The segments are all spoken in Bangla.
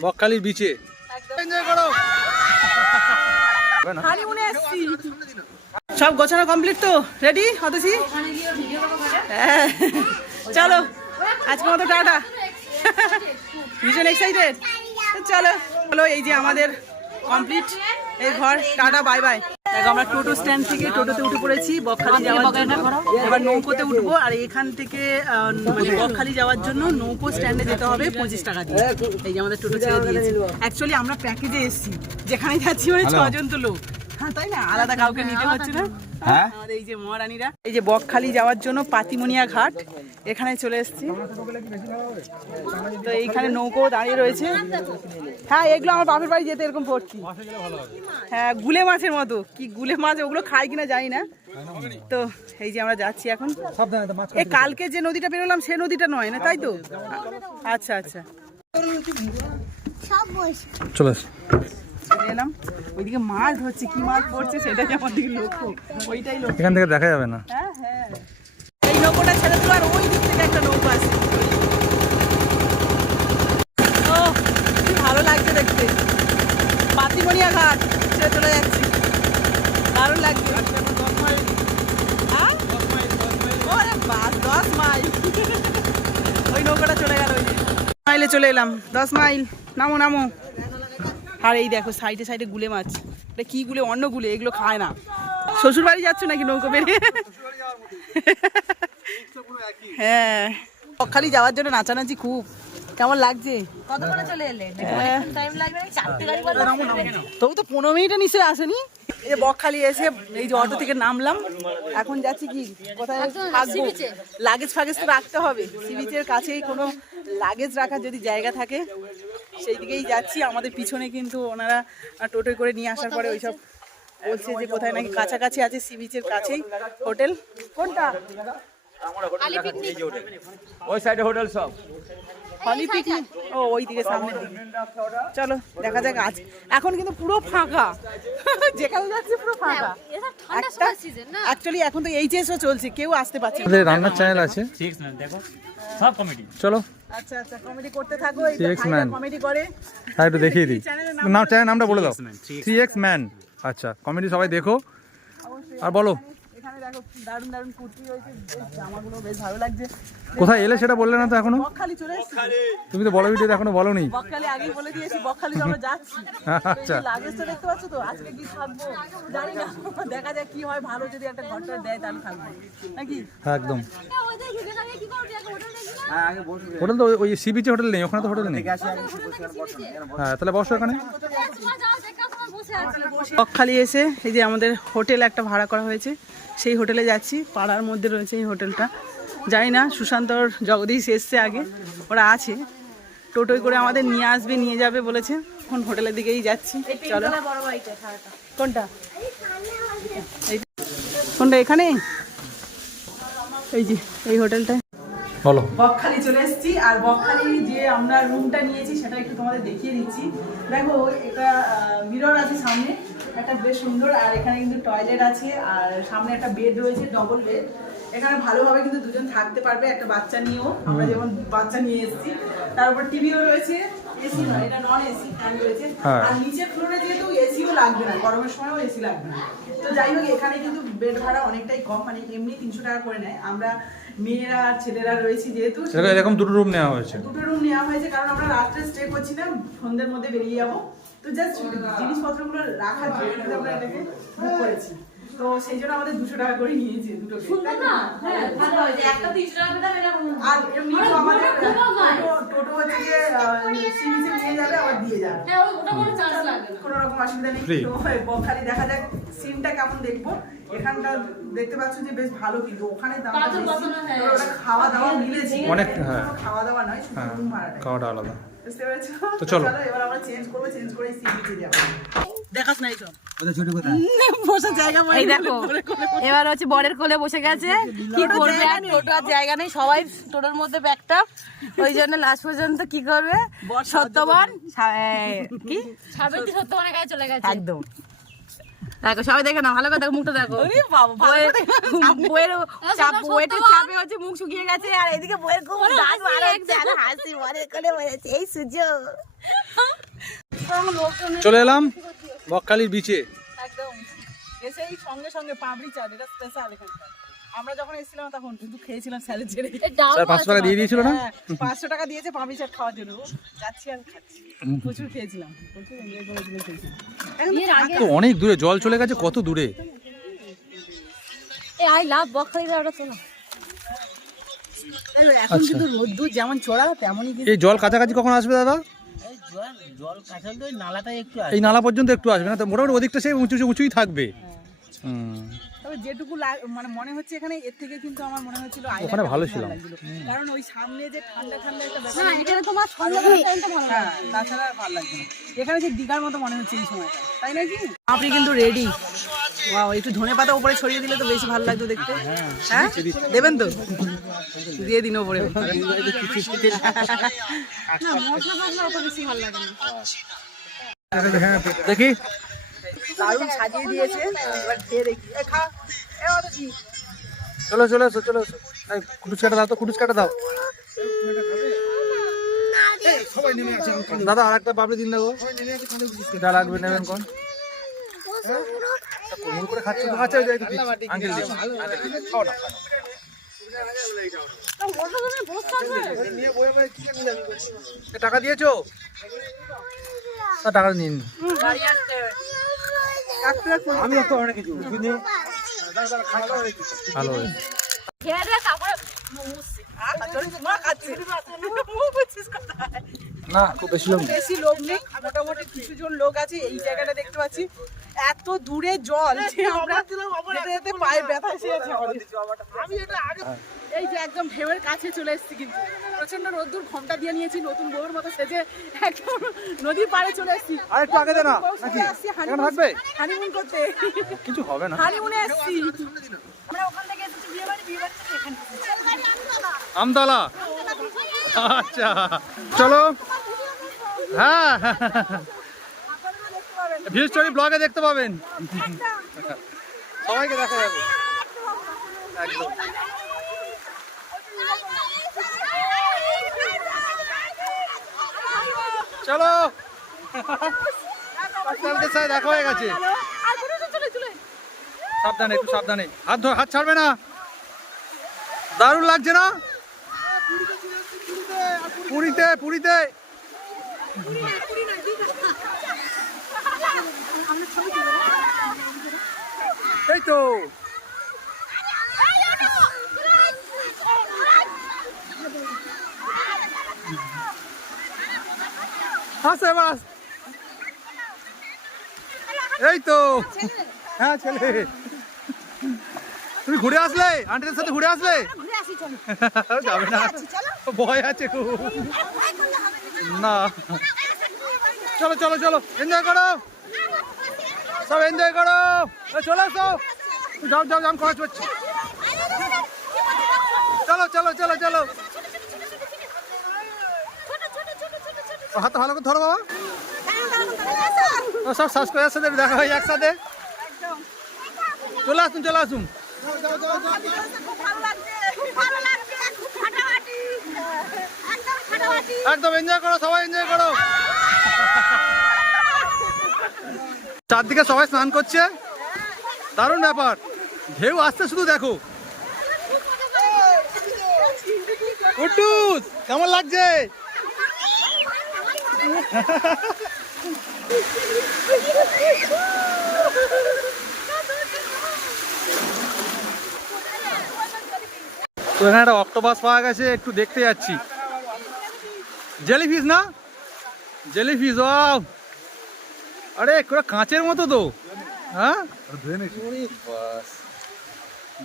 বকখালির বিচে সব গোছানো কমপ্লিট তো? রেডি হতেছি হ্যাঁ। চলো আজকে মতো টাটা। ভীষণ এক্সাইটেড চলো চলো এই যে আমাদের কমপ্লিট এই ঘর টাটা বাই বাই দেখো আমরা টোটো স্ট্যান্ড থেকে টোটোতে উঠে পড়েছি বকখালি যাওয়ার জন্য। এবার নৌকোতে উঠবো আর এখান থেকে আহ, মানে বকখালি যাওয়ার জন্য নৌকো স্ট্যান্ডে যেতে হবে পঁচিশ টাকা দিয়ে। এই যে আমাদের টোটো ছেড়ে দিয়েছে। অ্যাকচুয়ালি আমরা প্যাকেজে এসেছি। যেখানে যাচ্ছি মানে ছজন তো লোক। হ্যাঁ তাই না? আলাদা কাউকে নিতে হচ্ছে না। হ্যাঁ? আমাদের এই যে মহারানীরা। এই যে বকখালি যাওয়ার জন্য পাতিমনিয়া ঘাট এখানে চলে এসেছি। তো এইখানে নৌকো দাঁড়িয়ে রয়েছে। হ্যাঁ এগুলো আমার বাপের বাড়ি যেতে এরকম ভর্তি হ্যাঁ গুলে মাছের মতো। কি গুলে মাছ ওগুলো খাই কিনা জানি না। তো এই যে আমরা যাচ্ছি এখন। সাবধানে তো মাছ এ কালকে যে নদীটা পেরোলাম সে নদীটা নয় না তাই তো? আচ্ছা আচ্ছা। চলে চলে এলাম। ওইদিকে মাছ ধরছে কি মাছ পড়ছে সেটাই আমার দিকে লক্ষ্য। ওইটাই লক্ষ্য। এখান থেকে দেখা যাবে না। হ্যাঁ হ্যাঁ। এই নৌকোটা ছেড়ে দিল আর ওই দিক থেকে একটা নৌকো আছে। ও কি ভালো লাগছে দেখতে। পাতিমনিয়া ঘাট ছেড়ে চলে যাচ্ছি। দারুণ লাগছে। হ্যাঁ? ওরে বাস দশ মাইল। ওই নৌকাটা চলে গেল ওই মাইলে চলে এলাম। দশ মাইল। নামো নামো। আর এই দেখো সাইডে সাইডে গুলে মাছ। এটা কি গুলে? অন্য গুলে এগুলো খায় না। শ্বশুর বাড়ি যাচ্ছ নাকি নৌকো বেরিয়ে হ্যাঁ। খালি যাওয়ার জন্য নাচানাচি খুব। কেমন লাগছে? হ্যাঁ। তবু তো পনেরো মিনিটে নিশ্চয়ই আসেনি। এই বকখালি এসে এই যে অটো থেকে নামলাম। এখন যাচ্ছি কি? কোথায় থাকব? লাগেজ ফাগেজ তো রাখতে হবে। সি বিচের কাছেই কোনো লাগেজ রাখার যদি জায়গা থাকে সেই দিকেই যাচ্ছি। আমাদের পিছনে কিন্তু ওনারা টোটো করে নিয়ে আসার পরে ওইসব বলছে যে কোথায় নাকি কাছাকাছি আছে সি বিচের কাছেই হোটেল। কোনটা? ওই সাইডে হোটেল সব। হলি পিকনিক। ও ওই দিকে সামনের দিকে। চলো দেখা যাক আজ। এখন কিন্তু পুরো ফাঁকা। যেখানে যাচ্ছে পুরো ফাঁকা। একটা সময় সিজন না। অ্যাকচুয়ালি এখন তো এইচএসও চলছে কেউ আসতে পারছে না। রান্নার চ্যানেল আছে। দেখো। সব কমেডি চলো। আচ্ছা আচ্ছা কমেডি করতে থাকো এই. কমেডি করে। হ্যাঁ একটু দেখিয়ে দিই। না নাম চ্যানেল নামটা বলে দাও। 3X man, 3X three X man আচ্ছা কমেডি সবাই দেখো। আর বলো। দারুণ দারুণ কুর্তি রয়েছে। বেশ জামাগুলো বেশ ভালো লাগছে। কোথায় এলে সেটা বললে না তো এখনও? বকখালি চলে তুমি তো বড় ভিডিওতে এখনও বলো নি বকখালি আগেই বলে দিয়েছি বকখালি আমরা যাচ্ছি। আচ্ছা। লাগেজ তো দেখতে পাচ্ছ তো? আজকে কি থাকব? জানি না। দেখা যাক কি হয়। ভালো যদি একটা ঘণ্টা দেয় তাহলে থাকব। নাকি? হ্যাঁ একদম। একটা হোটেল দেখি না হোটেল তো ওই- সি বিচে হোটেল নেই ওখানে তো হোটেল নেই। হ্যাঁ তাহলে বসো এখানে। বকখালি এসে এই যে আমাদের হোটেল একটা ভাড়া করা হয়েছে। সেই হোটেলে যাচ্ছি পাড়ার মধ্যে রয়েছে এই হোটেলটা। জানি না সুশান্তর জগদীশ এসছে আগে ওরা আছে। টোটোয় করে আমাদের নিয়ে আসবে নিয়ে যাবে বলেছে এখন হোটেলের দিকেই যাচ্ছি চলো। কোনটা? কোনটা এখানে? এই যে এই হোটেলটায় বলো। বকখালি চলে এসেছি আর বকখালি যে আমরা রুমটা নিয়েছি সেটা একটু তোমাদের দেখিয়ে দিচ্ছি। দেখো এটা মিরর আছে সামনে। একটা বেশ সুন্দর আর এখানে কিন্তু টয়লেট আছে আর সামনে একটা বেড রয়েছে ডবল বেড এখানে ভালোভাবে কিন্তু দুজন থাকতে পারবে একটা বাচ্চা নিয়েও। আমরা যেমন বাচ্চা নিয়ে এসেছি তার উপর টিভিও রয়েছে এসি নয় এটা নন এসি ফ্যান রয়েছে। হ্যাঁ। আর নিচের ফ্লোরে যেহেতু এসিও লাগবে না গরমের সময়ও এসি লাগবে না। তো যাই হোক এখানে কিন্তু বেড ভাড়া অনেকটাই কম মানে এমনি তিনশো টাকা করে নেয়। আমরা মেয়েরা আর ছেলেরা রয়েছি যেহেতু। এরকম দুটো রুম নেওয়া হয়েছে। দুটো রুম নেওয়া হয়েছে কারণ আমরা রাত্রে স্টে করছি না সন্ধ্যের মধ্যে বেরিয়ে যাব। তো জাস্ট জিনিসপত্রগুলো রাখার জন্য আমরা এটাকে বুক করেছি। তো সেই জন্য আমাদের দুশো টাকা করে নিয়েছে দুটো bed, তাই তো? হ্যাঁ ভালো হয়েছে। একটা 30 টাকা পেতাম এটা আর এমনি আমাদের টোটো- টোটো হচ্ছে যে সি নিয়ে যাবে আবার দিয়ে যাবে। হ্যাঁ ওই- ওটা কোনো চার্জ লাগবে না। কোনো রকম অসুবিধা নেই. তো বকখালি দেখা যাক সিনটা কেমন দেখব। এখানটা দেখতে পাচ্ছ যে বেশ ভালো কিন্তু ওখানে হ্যাঁ। খাওয়া দাওয়া মিলেছে। অনেক, হ্যাঁ। খাওয়া দাওয়া নয় হ্যাঁ ভাড়াটা খাওয়াটা আলাদা। বুঝতে পেরেছ? তো চলো। এবার আমরা চেঞ্জ করব চেঞ্জ করে সি বিচে দেখাস নাই সব বসার জায়গা এই দেখো এবার হচ্ছে বরের কোলে বসে গেছে। কি করবে? আর টোটো আর জায়গা নেই। সবাই টোটোর মধ্যে ব্যাগটা ওই জন্য লাস্ট পর্যন্ত কি করবে? সত্যবান কি? সাবেন্তি সত্যবানের কাছে চলে গেছে। একদম। দেখো সবাই দেখে না ভালো করে দেখো মুখটা দেখো। বইয়ের চাপ বইয়ের চাপে হচ্ছে মুখ শুকিয়ে গেছে আর এদিকে বইয়ের খুব দাঁত বার হচ্ছে আর হাসি মনে করে বলেছে এই সূর্য চলে এলাম বকখালির বিচে একদম। এসেই সঙ্গে সঙ্গে পাবড়ি চাট এটা স্পেশাল এখানকার। আমরা যখন এসেছিলাম তখন শুধু খেয়েছিলাম স্যালেড ছেড়ে। স্যার পাঁচশো টাকা দিয়ে দিয়েছিল না? হ্যাঁ, পাঁচশো টাকা দিয়েছে পাবড়ি চাট খাওয়ার জন্য। যাচ্ছি আর খাচ্ছি। প্রচুর খেয়েছিলাম। প্রচুর এনজয় করে খেয়েছিলাম। তো অনেক দূরে জল চলে গেছে কত দূরে? এ আই লাভ বকখালি ওটা তো এখন কিন্তু রোদ্দুর যেমন চড়া তেমনই এই জল কাছাকাছি কখন আসবে দাদা? জল জল কাছাল তো ওই নালাটাই একটু এই নালা পর্যন্ত একটু আসবে না? তো মোটামুটি ওদিকটা সেই উঁচু উঁচুই থাকবে। হুম। তবে যেটুকু মানে মনে হচ্ছে এখানে এর থেকে কিন্তু আমার মনে হচ্ছিল ওখানে ভালো ছিলাম। কারণ ওই সামনে যে ঠান্ডা ঠান্ডা একটা ব্যাপার এখানে তোমার সন্ধ্যাবেলার টাইমটা ভালো হ্যাঁ। তাছাড়া আর ভালো লাগবে না। এখানে যে দিঘার মতো মনে হচ্ছে এই সময়টা। তাই নাকি? আপনি কিন্তু রেডি ওয়াও একটু ধনে পাতা উপরে ছড়িয়ে দিলে তো বেশি ভালো লাগতো দেখতে। হ্যাঁ দেবেন তো? দিয়ে দিন উপরে না মশলা মশলা অত বেশি ভালো লাগে না। দেখি। দারুণ সাজিয়ে দিয়েছে। এবার খেয়ে দেখি খা। চলো চলে এসো চলে। এসো কুটুস কাটা দাও। তো কুটুস কাটা দাও দাদা আর একটা পাপড়ি দিন দেবো যা লাগবে নেবেন কোন? কোমল করে খাচ্ছে তো খাচ্ছে আঙ্কেল খাও না, না। টাকা দিয়েছ? তা টাকা নিন। আমি অনেক কিছু ভালো না খুব বেশি লোক বেশি লোক নেই। মোটামুটি কিছু জন লোক আছে এই জায়গাটা দেখতে পাচ্ছি। এত দূরে জল যে আমরা যেতে যেতে পায়ে ব্যথা এসে আছে আমাদের। আমি এটা আগে এই যে একদম ঢেউয়ের কাছে চলে এসেছি কিন্তু। প্রচণ্ড রোদ্দুর ঘমটা দিয়ে নিয়েছি নতুন বউর মতো সেজে একদম নদীর পাড়ে চলে এসেছি। আর একটু আগে দে না, নাকি? এখানে থাকবে? হানিমুন করতে। কিছু হবে না। হানিমুনে এসেছি। আমরা ওখান থেকে এসেছি বিয়ে বাড়ি বিয়ে বাড়ি থেকে এখানে আমতলা। আচ্ছা। চলো। হ্যাঁ। স্টোরি ব্লগে দেখতে পাবেন। সবাইকে দেখা যাবে। একদম। চলো। আপনাদের সাথে দেখা হয়ে গেছে। সাবধানে, একটু সাবধানে। হাত ধর, হাত ছাড়বে না। দারুণ লাগছে না? পুরীতে পুরীতে। এই তো বাস এই তো হ্যাঁ ছেলে। তুমি ঘুরে আসলে? আন্টিদের সাথে ঘুরে আসলে? যাবে না। ভয় আছে না। চলো চলো চলো। এনজয় করো। সব এনজয় করো। চলে আসো যাও যাও আমি খরচ করছি। চলো চলো চলো চলো। হাত ভালো করে ধরো বাবা। সব সাবস্ক্রাইবার সাথে দেখা হয় একসাথে। চলে আসুন চলে আসুন। একদম এনজয় করো সবাই এনজয় করো। চারদিকে সবাই স্নান করছে। দারুণ ব্যাপার। ঢেউ আসতে শুধু দেখো। কেমন লাগছে? তো এখানে একটা অক্টোপাস পাওয়া গেছে, একটু দেখতে যাচ্ছি। জেলিফিশ না? Jellyfish, wow. আরে পুরো কাঁচের মতো তো। হ্যাঁ।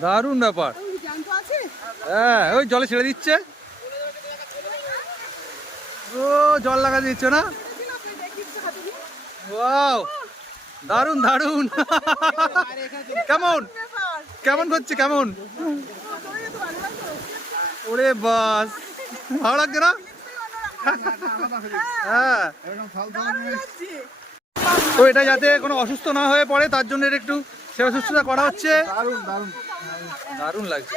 দারুণ ব্যাপার। হ্যাঁ ওই জলে ছেড়ে দিচ্ছে। ও জল লাগা দিচ্ছ না? ওয়াও দারুণ দারুণ। কেমন? কেমন করছে কেমন? ওরে বাস। ভালো লাগছে না? হ্যাঁ। তো এটা যাতে কোনো অসুস্থ না হয়ে পড়ে, তার জন্য একটু সেবা শুশ্রূষা করা হচ্ছে। দারুণ লাগছে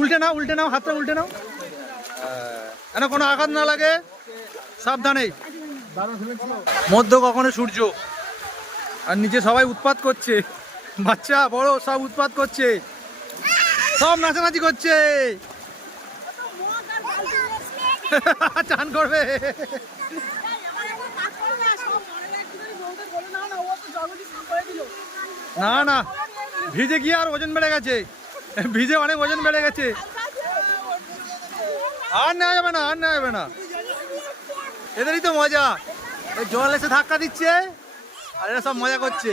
উল্টে নাও উল্টে নাও, হাতটা উল্টে নাও। কেন কোনো আঘাত না লাগে? সাবধানে। মধ্য কখনো সূর্য। আর নিচে সবাই উৎপাত করছে। বাচ্চা, বড়, সব উৎপাত করছে। সব নাচানাচি করছে। চান করবে। না না, ভিজে গিয়ে আর ওজন বেড়ে গেছে। ভিজে অনেক ওজন বেড়ে গেছে। আর নেওয়া যাবে না, আর নেওয়া যাবে না। এদেরই তো মজা। জল এসে ধাক্কা দিচ্ছে, আর এরা সব মজা করছে।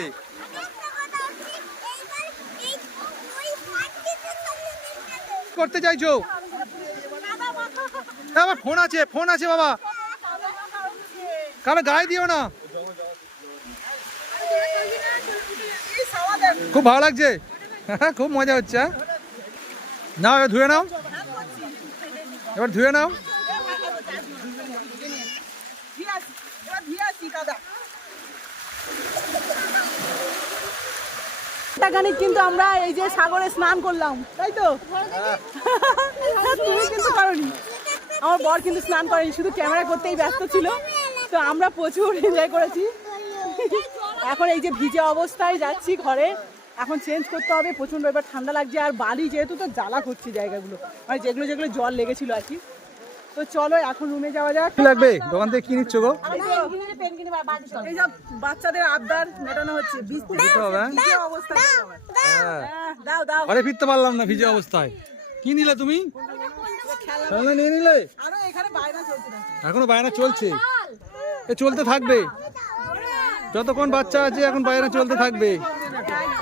করতে চাইছো? আমার ফোন আছে ফোন আছে বাবা। কারও গায়ে দিও না। খুব ভালো লাগছে। হ্যাঁ খুব মজা হচ্ছে না এবার ধুয়ে নাও। এবার ধুয়ে নাও। কিন্তু আমরা এই যে সাগরে স্নান করলাম তাই তো? তুমি কিন্তু আমার বর কিন্তু স্নান করেনি শুধু ক্যামেরা করতেই ব্যস্ত ছিল। তো আমরা প্রচুর এনজয় করেছি। এখন এই যে ভিজে অবস্থায় যাচ্ছি ঘরে এখন চেঞ্জ করতে হবে প্রচণ্ড এবার ঠান্ডা লাগছে আর বালি যেহেতু তো জ্বালা করছে জায়গাগুলো মানে যেগুলো যেগুলো জল লেগেছিল আর কি। তো চলো এখন রুমে যাওয়া যাক। লাগবে? দোকান থেকে কি নিচ্ছ গো? এই যে বাচ্চাদের আবদার মেটানো হচ্ছে বৃষ্টি হবে হ্যাঁ? অবস্থায় যাব আবার। হ্যাঁ। হ্যাঁ, দাও দাও। আরে ফিরতে পারলাম না ভিজে অবস্থায়। কি নিলে তুমি? খেলনা নিয়ে নিলে? আরও এখানে চলছে এখনও বায়না চলছে? এ চলতে থাকবে। যতক্ষণ বাচ্চা আছে এখন বায়না চলতে থাকবে।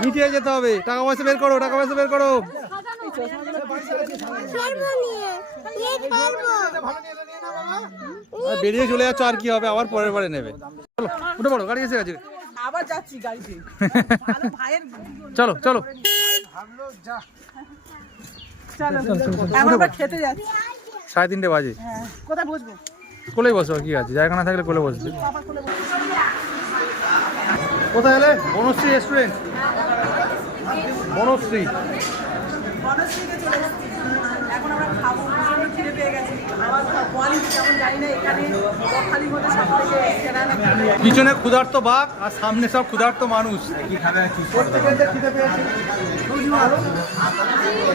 মিটিয়ে যেতে হবে। টাকা পয়সা বের করো টাকা পয়সা বের করো। বেরিয়ে চলে যাচ্ছ আর কি হবে? আবার পরের বারে নেবে। চলো উঠে পড়ো গাড়ি এসে গেছে। আবার যাচ্ছি গাড়িতে। ভালো চলো চলো। চলো এখন আবার খেতে যাচ্ছি। সাড়ে তিনটে বাজে। হ্যাঁ কোথায় বসবো? কোলে বসো কি আছে? জায়গা না থাকলে কোলে বসবে। কোথায় এলে? বনশ্রী রেস্টুরেন্ট বনশ্রী। বনশ্রীতে চলে এসেছি এখন আমরা খাব প্রচণ্ড খিদে পেয়ে গেছে আবার বলি কেমন জানি না এখানে বকখালির মধ্যে সব থেকে সেরা নাকি পিছনে ক্ষুধার্ত বাঘ আর সামনে সব ক্ষুধার্ত মানুষ।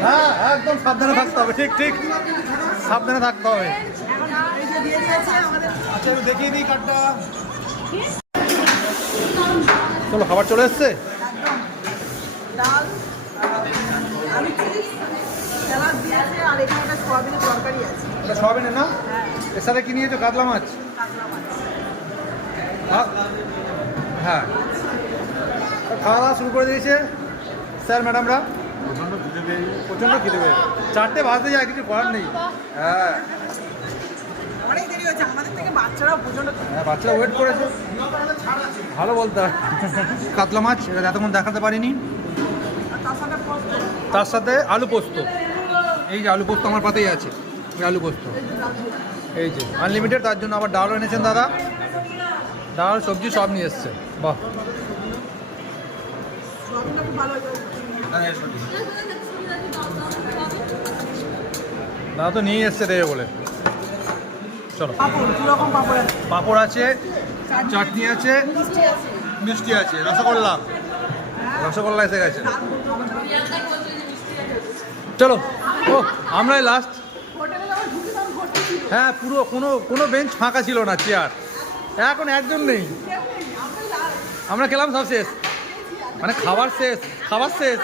হ্যাঁ একদম সাবধানে থাকতে হবে। ঠিক ঠিক। সাবধানে থাকতে হবে। আচ্ছা দেখিয়ে দিই কার্ডটা চলো, খাবার চলে এসছে? আর এখানে সোয়াবিনের তরকারি আছে। এটা সয়াবিনের না? এর সাথে কি নিয়েছো? কাতলা মাছ? হ্যাঁ। হ্যাঁ। খাওয়া দাওয়া শুরু করে দিয়েছে স্যার ম্যাডামরা। প্রচণ্ড খিদে পেয়েছে চারটে বাজতে যায় কিছু করার নেই। হ্যাঁ। অনেক দেরি হয়েছে আমাদের থেকে বাচ্চারাও হ্যাঁ বাচ্চারা ওয়েট করেছে। ভালো বলতে। কাতলা মাছ এটা এতক্ষণ দেখাতে পারিনি। তার সাথে পোস্ত। তার সাথে আলু পোস্ত। এই যে আলু পোস্ত আমার পাতেই আছে। আলু পোস্ত। এই যে আনলিমিটেড তার জন্য আবার ডালও এনেছেন দাদা। ডাল, সবজি সব নিয়ে এসছে। বাহ। দাদা তো নিয়ে এসছে দেবে বলে। চলো। পাপড় আছে, চাটনি আছে, মিষ্টি আছে, রসগোল্লা। রসগোল্লা এসে গেছে। চলো। ও, আমরাই লাস্ট হোটেলে যখন ঢুকি তখন ভর্তি ছিল হ্যাঁ পুরো কোনো কোনো বেঞ্চ ফাঁকা ছিল না চেয়ার এখন একজন নেই। আমরা খেলাম সব শেষ। মানে খাবার শেষ খাবার শেষ।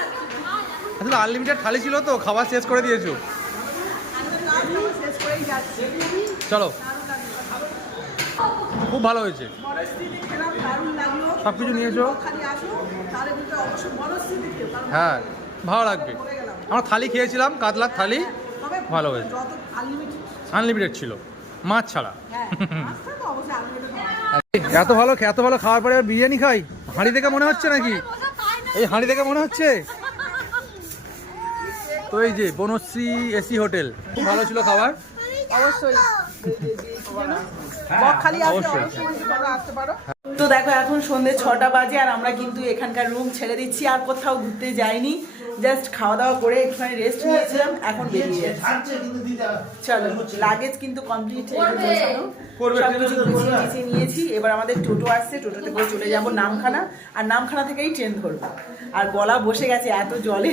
আসলে আনলিমিটেড থালি ছিল তো, খাবার শেষ করে দিয়েছ। চলো। খুব ভালো হয়েছে। সব কিছু নিয়েছো? হ্যাঁ ভালো লাগবে। আমরা থালি খেয়েছিলাম, কাতলার থালি। তবে ভালো হয়েছে। আনলিমিটেড আনলিমিটেড ছিল। মাছ ছাড়া। হ্যাঁ এত ভালো এত ভালো খাওয়ার পরে বিরিয়ানি খাই? হাঁড়ি দেখে মনে হচ্ছে নাকি? এই হাঁড়ি দেখে মনে হচ্ছে? তো এই যে বনশ্রী এসি হোটেল। খুব ভালো ছিল খাবার? অবশ্যই। পারো। তো দেখো এখন সন্ধে ছটা বাজে আর আমরা কিন্তু এখানকার রুম ছেড়ে দিচ্ছি আর কোথাও ঘুরতে যাইনি। জাস্ট খাওয়া দাওয়া করে একটুখানি রেস্ট নিয়েছিলাম এখন বেরিয়ে চলো লাগেজ কিন্তু কমপ্লিট নিয়েছি। এবার আমাদের টোটো আসছে টোটোতে করে চলে যাব নামখানা। আর নামখানা থেকেই ট্রেন ধরবো। আর গলা বসে গেছে এত জলে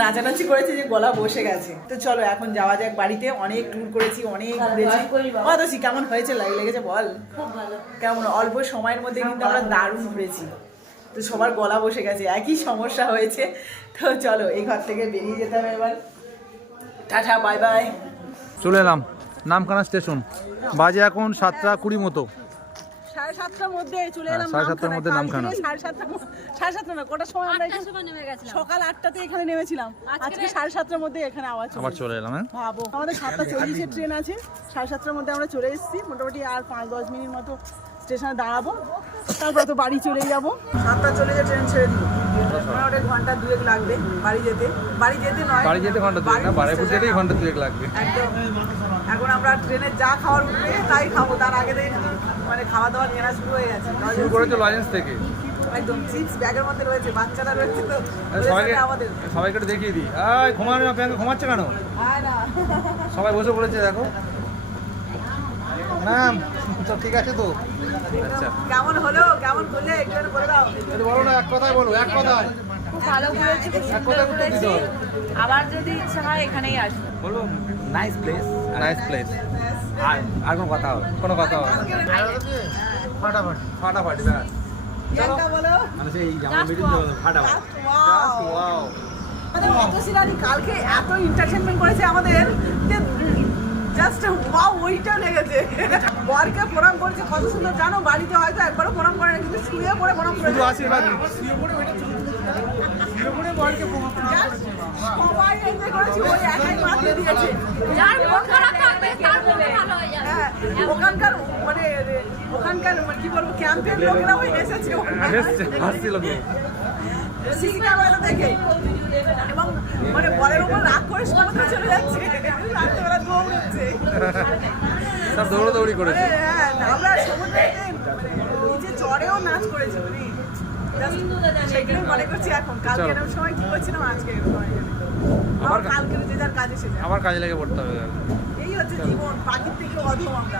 নাচানাচি করেছে যে গলা বসে গেছে। তো চলো এখন যাওয়া যাক বাড়িতে। অনেক ট্যুর করেছি অনেক ঘুরেছি। অতসি কেমন হয়েছে লাগে লেগেছে বল? কেমন? অল্প সময়ের মধ্যে কিন্তু আমরা দারুণ ঘুরেছি। তো সবার গলা বসে গেছে একই সমস্যা হয়েছে। তো চলো এই ঘর থেকে বেরিয়ে যেতে হবে এবার। টাটা বাই বাই। চলে এলাম নামখানা স্টেশন। বাজে এখন সাতটা কুড়ি মতো। সাড়ে সাতটার মধ্যে চলে হ্যাঁ, এলাম সাড়ে সাতটার মধ্যে নামখানা। সাড়ে মধ্যে সাড়ে সাতটা না কটার সময় আমরা এখানে- সকাল আটটাতে এখানে নেমেছিলাম। আজকে সাড়ে সাতটার মধ্যে এখানে আওয়াজ আবার চলে এলাম হ্যাঁ। ভাবো। আমাদের সাতটা চল্লিশের ট্রেন আছে। সাড়ে সাতটার মধ্যে আমরা চলে এসেছি। মোটামুটি আর পাঁচ দশ মিনিট মতো স্টেশনে দাঁড়াবো তারপর তো বাড়ি চলে যাব। সাতটা চল্লিশে ট্রেন ছেড়ে দিল। ঘণ্টা দুয়েক লাগবে বাড়ি যেতে। বাড়ি যেতে নয় বাড়ি যেতে ঘণ্টা দুয়েক না বাড়ি যেতেই ঘণ্টা দুয়েক লাগবে। একদম। এখন আমরা ট্রেনে যা খাওয়ার উঠবে তাই খাব। তার আগে থেকে মানে খাওয়া দাওয়া কেনা শুরু হয়ে গেছে। শুরু করেছে লজেন্স থেকে? একদম চিপস ব্যাগের মধ্যে রয়েছে বাচ্চারা রয়েছে তো সবাইকে আমাদের। সবাইকে একটু দেখিয়ে দিই। আয় ঘুমানো না ঘুমাচ্ছে কেন? না। সবাই বসে পড়েছে দেখো। না ঠিক আছে তো? কেমন হলো? কেমন করলে? একটু বলে দাও। একটু বলো না এক কথায় বলো এক কথায়। খুব ভালো ঘুরেছি খুব সুন্দর ঘুরেছি আবার যদি ইচ্ছা হয় এখানেই আসব। বলব নাইস প্লেস নাইস প্লেস আর আর কোনো কথা হবে কোনো কথা হবে ফাটাফাটি। ফাটাফাটি ব্যাস মানে সেই আমার মিটিং ফাটাফাট। ওয়াও কালকে এত এন্টারটেনমেন্ট করেছে আমাদের। জাস্ট ওয়াও ওইটা লেগেছে। বরকে প্রণাম করেছে কত সুন্দর জানো বাড়িতে হয়তো একবারও প্রণাম করে না কিন্তু শুয়ে পড়ে প্রণাম শুধু করেছে। আশীর্বাদ সবাই এনজয় করেছি ওই একাই মাতিয়ে দিয়েছে। যার মন খারাপ থাকবে তার মন ভালো হয়ে যাবে। হ্যাঁ, ওখানকার মানে ওখানকার মানে কি বলব ক্যাম্পের লোকেরাও এসেছে। হাসছে হাসছিল খুব সিসি ক্যামেরা দেখে এবং মানে বলের উপর রাগ করে সমুদ্রে চলে যাচ্ছে রাত্রেবেলা দৌড়চ্ছে সব দৌড়াদৌড়ি করেছে। হ্যাঁ আমরা সমুদ্রে নিচে চড়েও নাচ করেছি just মনে করছি এখন কালকে এরকম সময় কি করছিলাম আজকে এরকম আবার কালকে যে যার কাজে সে যায়। আবার কাজে লেগে পড়তে হবে এই হচ্ছে জীবন পাখির থেকে অধম আমরা।